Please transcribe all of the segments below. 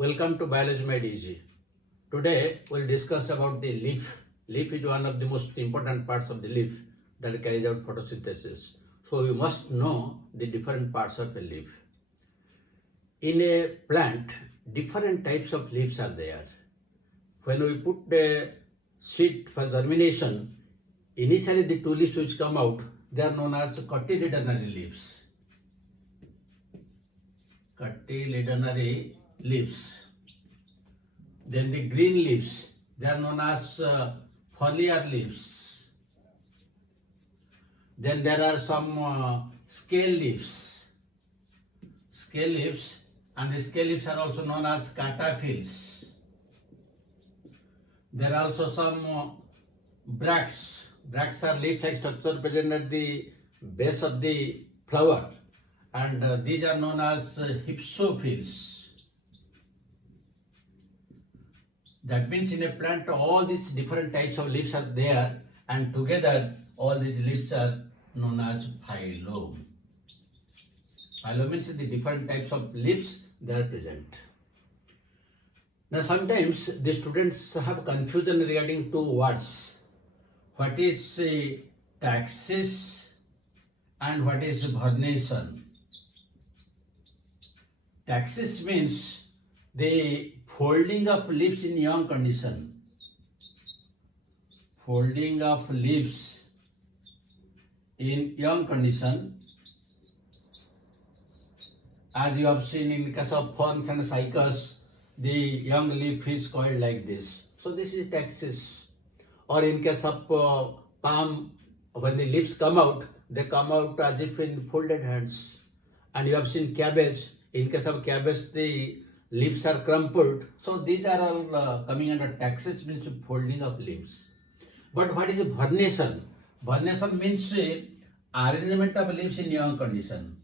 Welcome to Biology Made Easy. Today we'll discuss about the leaf. Leaf is one of the most important parts of the leaf that carries out photosynthesis. So you must know the different parts of a leaf. In a plant, different types of leaves are there. When we put the seed for germination, initially the two leaves which come out, they are known as cotyledonary leaves. Cotyledonary leaves. Then the green leaves, they are known as foliar leaves. Then there are some scale leaves. Scale leaves, and the scale leaves are also known as cataphyls. There are also some bracts. Bracts are leaf-like structure present at the base of the flower, and these are known as hypsophylls. That means in a plant all these different types of leaves are there, and together all these leaves are known as phylum. Phylum means the different types of leaves they are present. Now sometimes the students have confusion regarding two words. What is ptyxis and what is vernation? Ptyxis means the folding of leaves in young condition. Folding of leaves in young condition. As you have seen in case of ferns and cycas, the young leaf is coiled like this. So this is ptyxis. Or in case of palm, when the leaves come out, they come out as if in folded hands. And you have seen cabbage. In case of cabbage, the leaves are crumpled. So these are all coming under ptyxis, means folding of leaves. But what is vernation? Vernation means arrangement of leaves in young condition.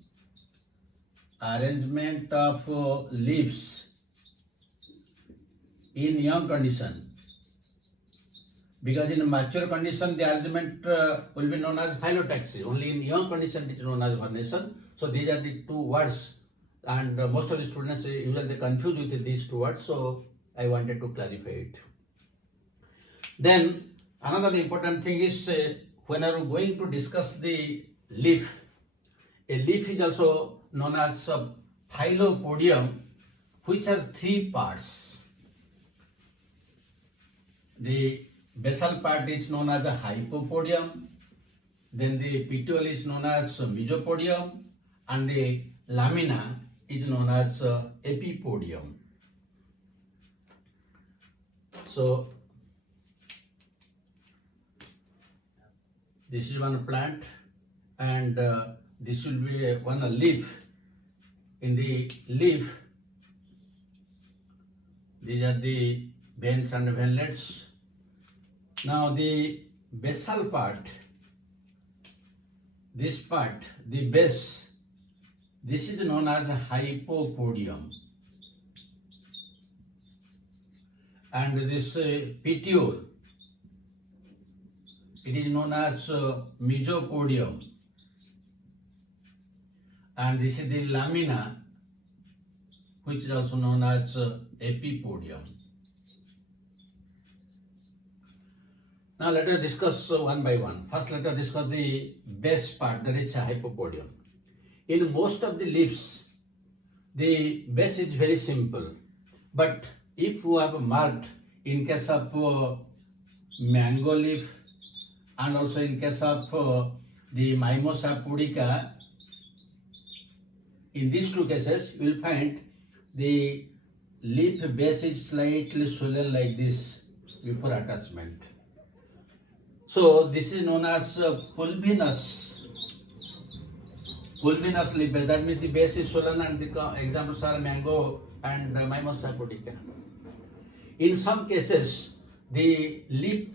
Arrangement of leaves in young condition. Because in mature condition, the arrangement will be known as phyllotaxis. Only in young condition it is known as vernation. So these are the two words, and most of the students usually they confuse with these two words. So I wanted to clarify it. Then another important thing is when I am going to discuss the leaf, a leaf is also known as hypopodium, which has three parts. The basal part is known as the hypopodium, then the petiole is known as mesopodium, and the lamina is known as epipodium. So this is one plant, and this will be one leaf. In the leaf, these are the veins and venlets. Now the basal part, this part, the base, this is known as hypopodium. And this petiole, it is known as mesopodium. And this is the lamina, which is also known as epipodium. Now let us discuss one by one. First let us discuss the base part, that is hypopodium. In most of the leaves, the base is very simple. But if you have marked in case of mango leaf, and also in case of the Mimosa pudica, in these two cases, you will find the leaf base is slightly swollen like this before attachment. So this is known as pulvinus. Pulvinus leaf base. That means the base is swollen, and the examples are mango and Mimosa pudica. In some cases, the leaf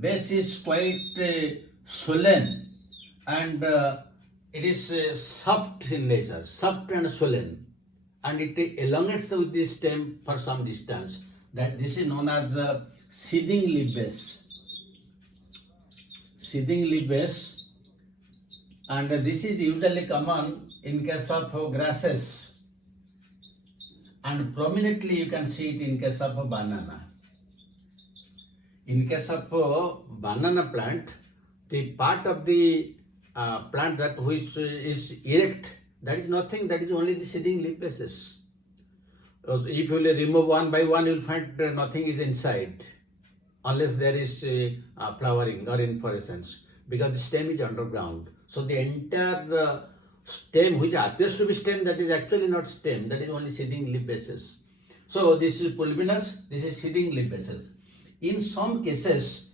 base is quite swollen, and it is soft in nature, soft and swollen, and it elongates with the stem for some distance. That this is known as seeding leaf base. Seeding leaf base, and this is usually common in case of grasses and prominently you can see it in case of a banana. In case of a banana plant, the part of the plant that which is erect, that is nothing, that is only the seeding leaf bases. If you will remove one by one, you will find nothing is inside, unless there is flowering or inflorescence, because the stem is underground. So the entire stem, which appears to be stem, that is actually not stem, that is only seeding leaf bases. So this is pulvinus, this is seeding leaf bases. In some cases,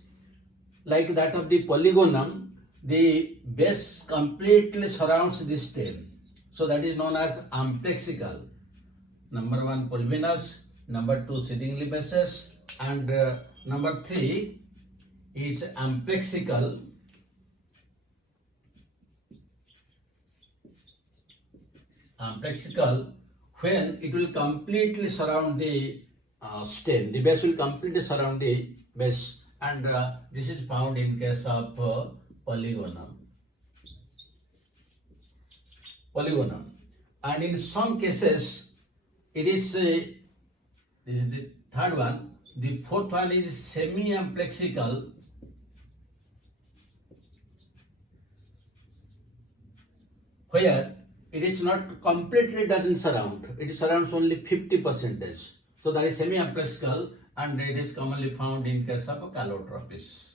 like that of the polygonum, the base completely surrounds the stem. So that is known as amplexical. Number 1 pulvinus, number 2 seeding leaf bases, and number 3 is amplexical. Amplexical, when it will completely surround the stem, the base will completely surround the base, and this is found in case of polygonum. And in some cases, it is this is the third one. The fourth one is semi-amplexical, where it is not completely doesn't surround. It surrounds only 50%. So that is semi-amplexical, and it is commonly found in case of calotropis.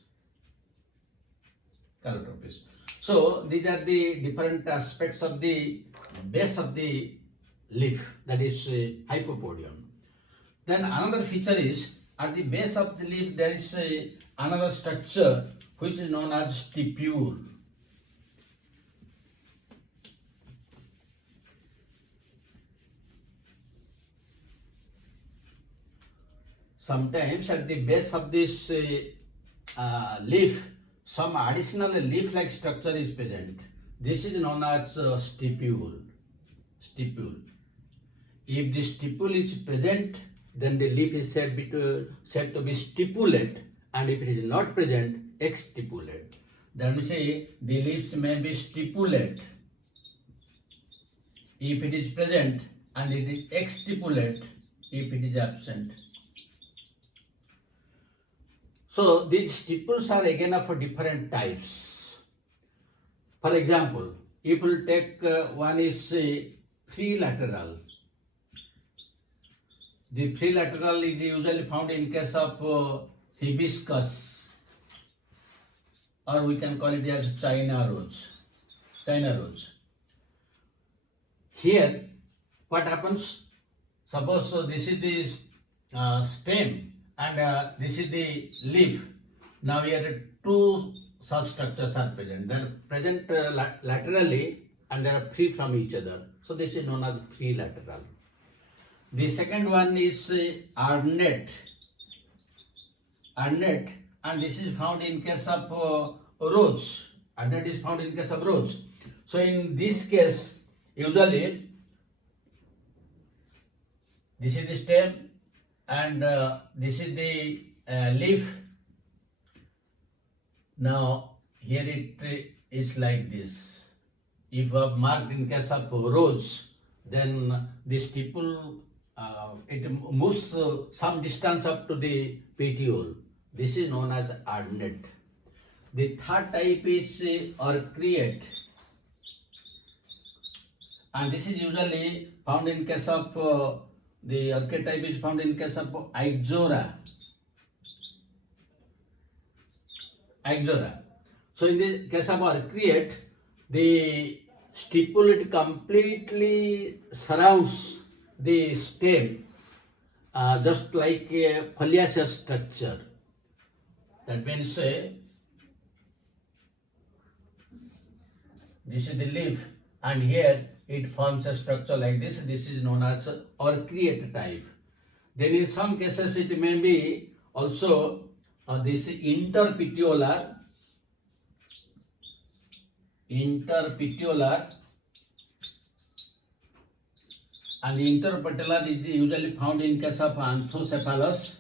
So these are the different aspects of the base of the leaf, that is hypopodium. Then another feature is, at the base of the leaf there is another structure which is known as stipule. Sometimes at the base of this leaf, some additional leaf-like structure is present. This is known as stipule. If the stipule is present, then the leaf is said to be stipulate, and if it is not present, exstipulate. Then we say the leaves may be stipulate if it is present, and it is exstipulate if it is absent. So these stipules are again of different types. For example, if we take one is prelateral. The prelateral is usually found in case of hibiscus, or we can call it as China rose. Here, what happens? Suppose this is the stem, and this is the leaf. Now here two such structures are present. They are present laterally, and they are free from each other. So this is known as prelateral. The second one is adnate, and this is found in case of rose. Adnate is found in case of rose. So in this case, usually this is the stem, and this is the leaf. Now here it is like this. If marked in case of rose, then the stipule it moves some distance up to the petiole. This is known as adnate. The third type is arcuate, and this is usually found in case of the arcuate type is found in case of ixora. So in the case of arcuate, the stipule it completely surrounds the stem, just like a foliaceous structure. That means this is the leaf, and here it forms a structure like this. This is known as arcuate type. Then in some cases it may be also this interpetiolar, and the interpetiolar is usually found in case of anthocephalus.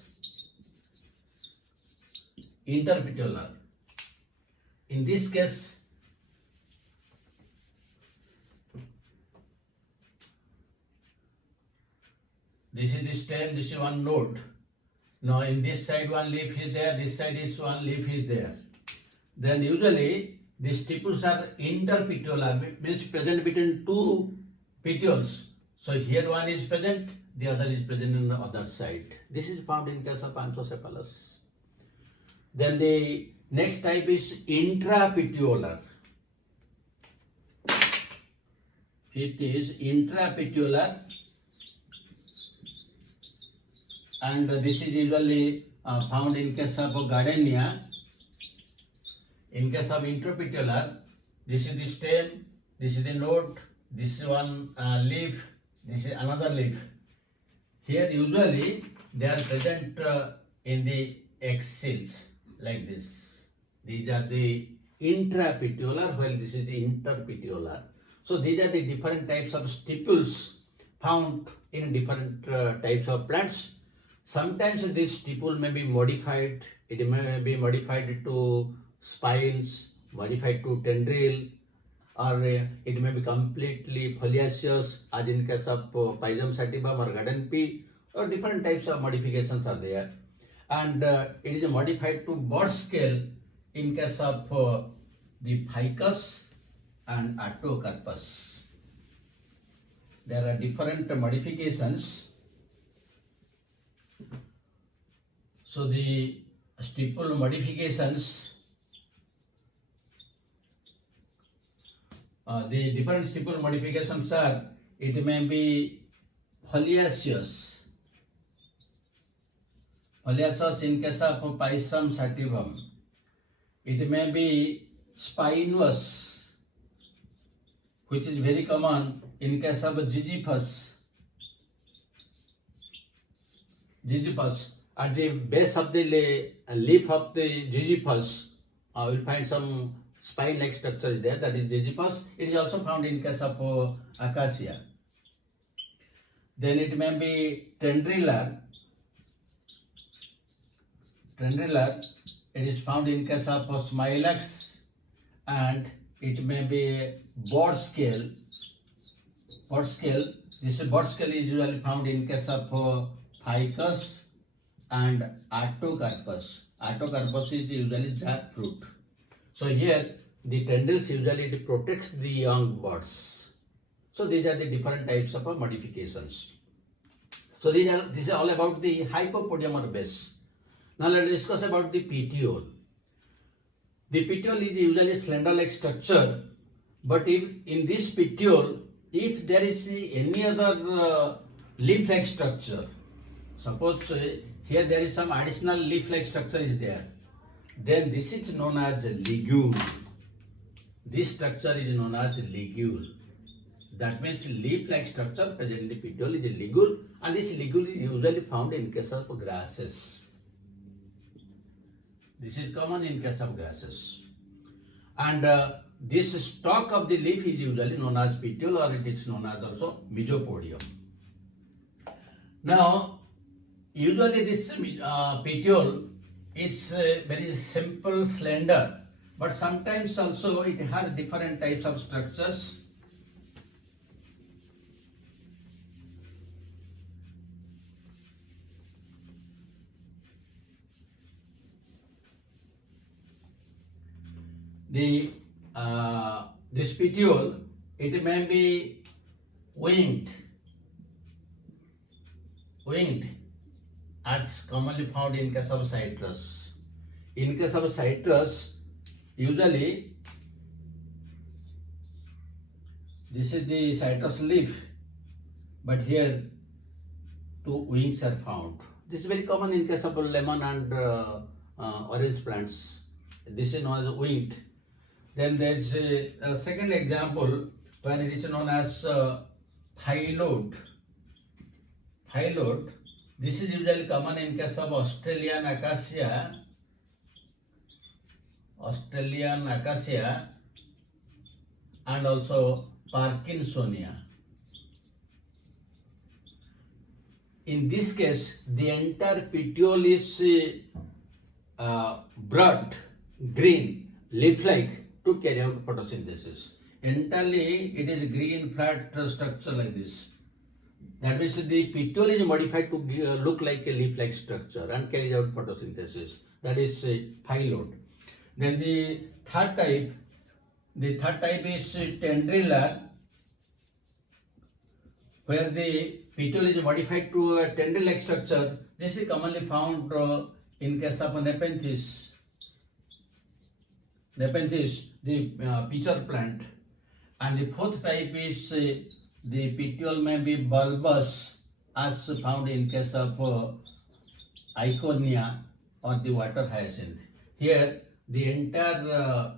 Interpetiolar. In this case, This is the stem, this is one node. Now in this side one leaf is there, this side is one leaf is there. Then usually the stipules are interpetiolar, means present between two petioles. So here one is present, the other is present on the other side. This is found in case of Amphicephalus. Then the next type is intrapetiolar. It is intrapetiolar, and this is usually found in case of gardenia. In case of intrapetiolar, this is the stem, this is the node, this is one leaf, this is another leaf. Here usually they are present in the axils like this. These are the intrapetiolar, while this is the interpetiolar. So these are the different types of stipules found in different types of plants. Sometimes this stipule may be modified. It may be modified to spines, modified to tendril, or it may be completely foliaceous, as in case of Pygium sativum or garden pea, or different types of modifications are there. And it is modified to bud scale in case of the ficus and Artocarpus. There are different modifications. So the stipule modifications, the different stipule modifications are, it may be foliaceous. Foliaceous in case of Pygium sativum. It may be spinous, which is very common in case of Ziziphus. Ziziphus. At the base of the leaf of the Ziziphus, we will find some spine-like structure is there, that is Ziziphus. It is also found in case of Acacia. Then it may be tendrilar. Tendrilar, it is found in case of Smilax, and it may be bud scale. Bud scale. This bud scale is usually found in case of ficus and Artocarpus. Artocarpus is usually jackfruit. So here the tendrils usually it protects the young buds. So these are the different types of modifications. So this is all about the hypopodium or base. Now let us discuss about the petiole. The petiole is usually slender-like structure, but if in this petiole, if there is any other leaf-like structure, suppose here there is some additional leaf-like structure is there, then this is known as a ligule. This structure is known as a ligule. That means leaf-like structure present in the petiole is a ligule, and this ligule is usually found in case of grasses. This is common in case of grasses. And this stalk of the leaf is usually known as petiole, or it is known as also mesopodium. Now, usually this petiole is very simple, slender, but sometimes also it has different types of structures. This petiole, it may be winged, as commonly found in case of citrus. In case of citrus, usually this is the citrus leaf, but here two wings are found. This is very common in case of lemon and orange plants. This is known as winged. Then there is a second example when it is known as phylode. Phylode. This is usually common in case of Australian acacia, and also Parkinsonia. In this case, the entire petiole is broad, green, leaf-like to carry out photosynthesis. Entirely, it is green, flat structure like this. That means the petiole is modified to look like a leaf-like structure and carries out photosynthesis. That is phyllodes. Then the third type is tendrilla, where the petiole is modified to a tendril-like structure. This is commonly found in case of Nepenthes, the pitcher plant. And the fourth type is the petiole may be bulbous, as found in case of Iconia or the water hyacinth. Here, the entire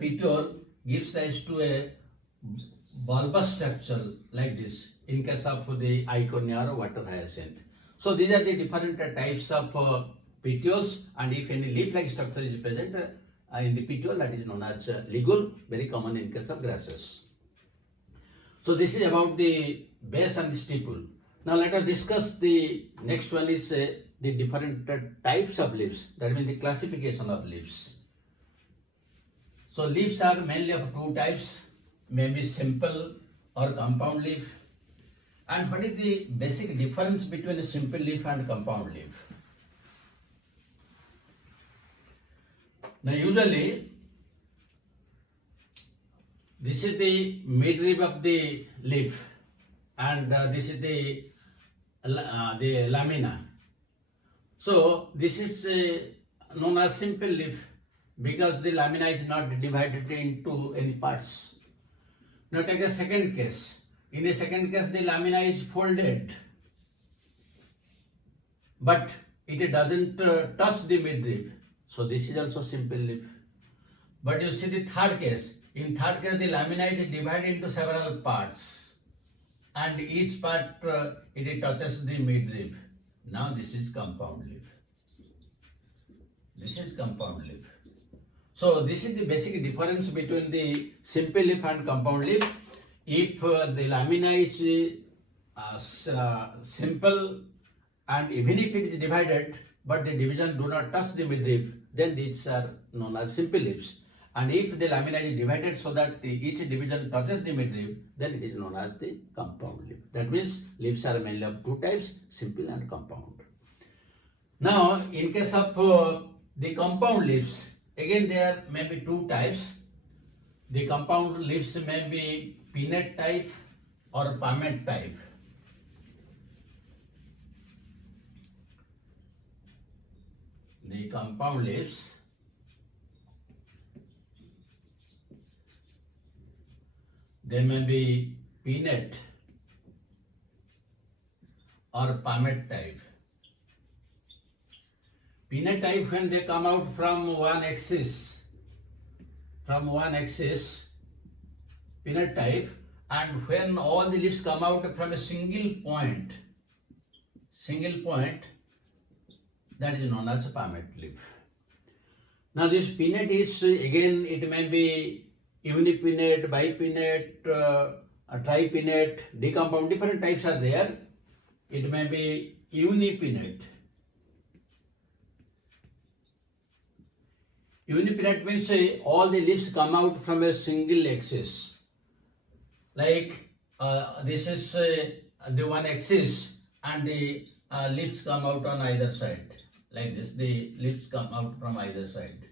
petiole gives rise to a bulbous structure like this in case of the Iconia or water hyacinth. So these are the different types of petioles, and if any leaf-like structure is present in the petiole, that is known as ligule, very common in case of grasses. So this is about the base and the stipule. Now let us discuss the next one is the different types of leaves, that means the classification of leaves. So leaves are mainly of two types, maybe simple or compound leaf. And what is the basic difference between a simple leaf and compound leaf? Now usually this is the midrib of the leaf, and this is the lamina. So this is known as simple leaf because the lamina is not divided into any parts. Now take a second case. In a second case, the lamina is folded, but it doesn't touch the midrib. So this is also simple leaf. But you see the third case. In third case, the lamina is divided into several parts, and each part it touches the midrib. Now this is compound leaf. This is compound leaf. So this is the basic difference between the simple leaf and compound leaf. If the lamina is simple, and even if it is divided, but the division do not touch the midrib, then these are known as simple leaves. And if the lamina is divided so that each division touches the midrib, then it is known as the compound leaf. That means leaves are mainly of two types, simple and compound. Now, in case of the compound leaves, again there may be two types. The compound leaves may be pinnate type or palmate type. The compound leaves they may be pinnate or palmate type. Pinnate type when they come out from one axis, pinnate type, and when all the leaves come out from a single point, that is known as a palmate leaf. Now this pinnate is again, it may be unipinnate, bipinnate, tripinnate, decompound, different types are there. It may be unipinnate. Unipinnate means all the leaves come out from a single axis. Like this is the one axis, and the leaves come out on either side. Like this, the leaves come out from either side.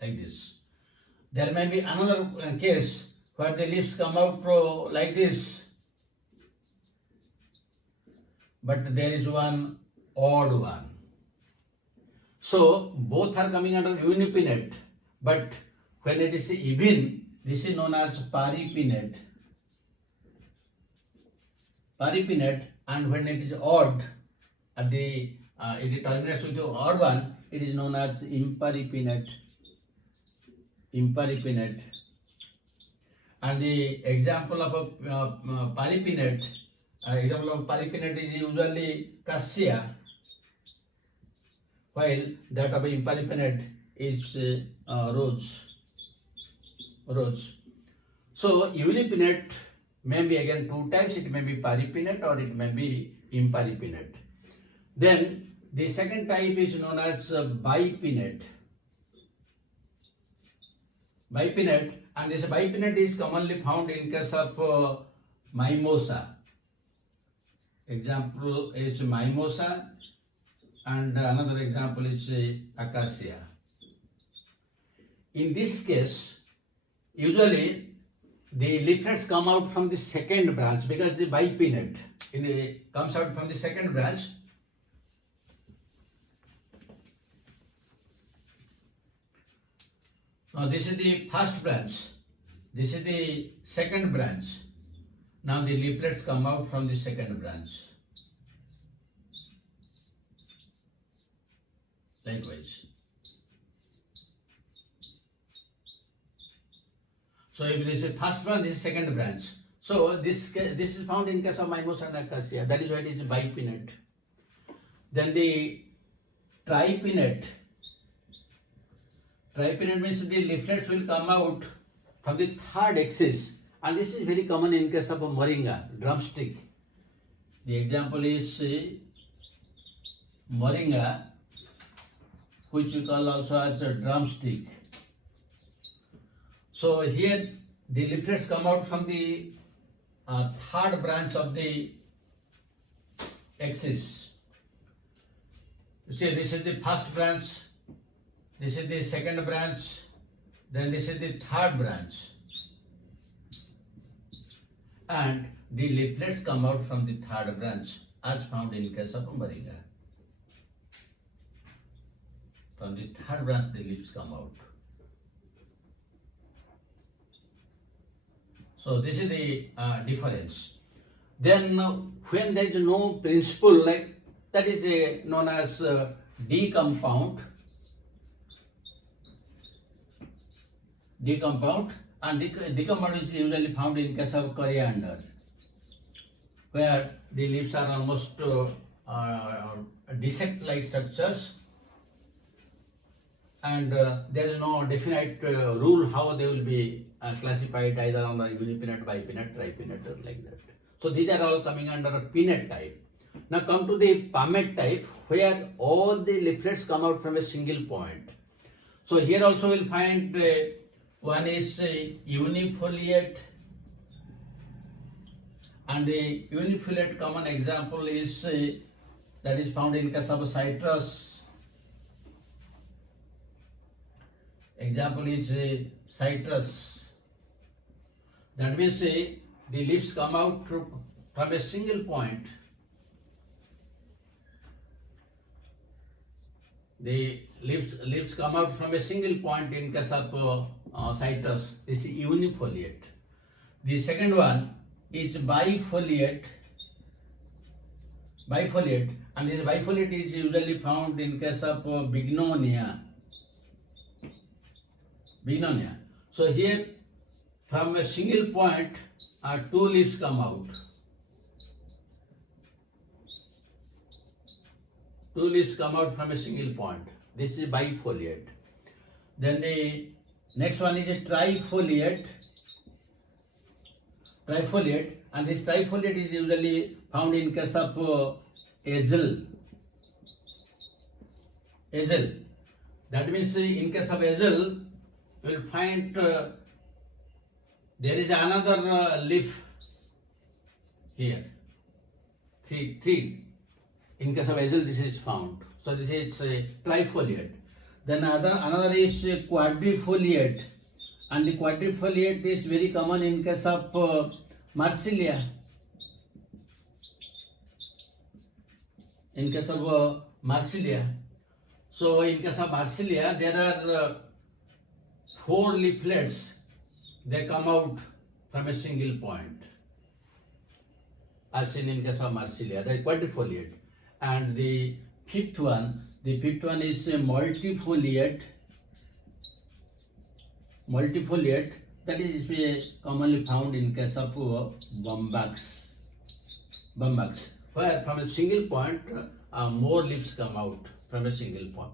Like this. There may be another case where the leaves come out like this, but there is one odd one. So both are coming under unipinnate, but when it is even, this is known as paripinnate. And when it is odd, at it terminates with the odd one, it is known as imparipinnate. And the example of a paripinnate, is usually cassia, while that of imparipinnate is rose. So unipinnate may be again two types. It may be paripinnate or it may be imparipinnate. Then the second type is known as bipinnate. bipinnate, and this bipinnate is commonly found in case of mimosa. Example is mimosa, and another example is acacia. In this case, usually the leaflets come out from the second branch because the bipinnate comes out from the second branch. Now this is the first branch, this is the second branch. Now the leaflets come out from the second branch. Likewise. So if this is first branch, this is second branch. So this is found in case of mimosa and acacia. That is why it is bipinnate. Then the tripinnate. Tripinnate means the leaflets will come out from the third axis, and this is very common in case of a moringa, drumstick. The example is moringa, which we call also as a drumstick. So here the leaflets come out from the third branch of the axis. You see, this is the first branch, this is the second branch, then this is the third branch, and the leaflets come out from the third branch as found in case of moringa. From the third branch the leaves come out. So this is the difference. Then when there is no principle, like that is known as D compound, and D compound is usually found in case of coriander, where the leaves are almost dissect-like structures, and there is no definite rule how they will be classified, either on the unipinnate, bipinnate, tripinnate, or like that. So these are all coming under a pinnate type. Now come to the palmate type, where all the leaflets come out from a single point. So here also we'll find one is unifoliate, and the unifoliate common example is that is found in case of citrus. Example is citrus. That means the leaves come out from a single point. The leaves come out from a single point in case of citrus. This is unifoliate. The second one is bifoliate. And this bifoliate is usually found in case of bignonia. So here from a single point two leaves come out. Two leaves come out from a single point. This is bifoliate. Then the next one is a trifoliate. And this trifoliate is usually found in case of hazel. That means in case of hazel, you will find there is another leaf here. Three. In case of hazel, this is found. So this is a trifoliate. Then another is quadrifoliate, and the quadrifoliate is very common in case of Marsilia. So in case of Marsilia, there are 4 leaflets. They come out from a single point, as seen in case of Marsilia. They are quadrifoliate. And the fifth one is a multifoliate. That is commonly found in case of bombax, where from a single point more leaves come out from a single point.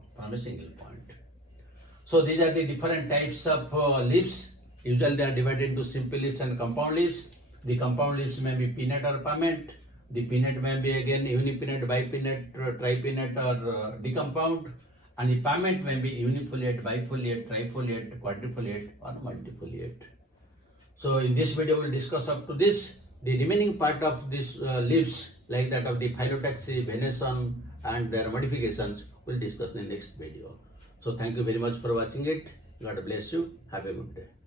So these are the different types of leaves. Usually they are divided into simple leaves and compound leaves. The compound leaves may be pinnate or palmate. The pinnate may be again unipinnate, bipinnate, tripinnate, or decompound. And the pavement may be unifoliate, bifoliate, trifoliate, quadrifoliate, or multifoliate. So in this video, we'll discuss up to this. The remaining part of these leaves, like that of the phyllotaxy, vernation, and their modifications, we'll discuss in the next video. So thank you very much for watching it. God bless you. Have a good day.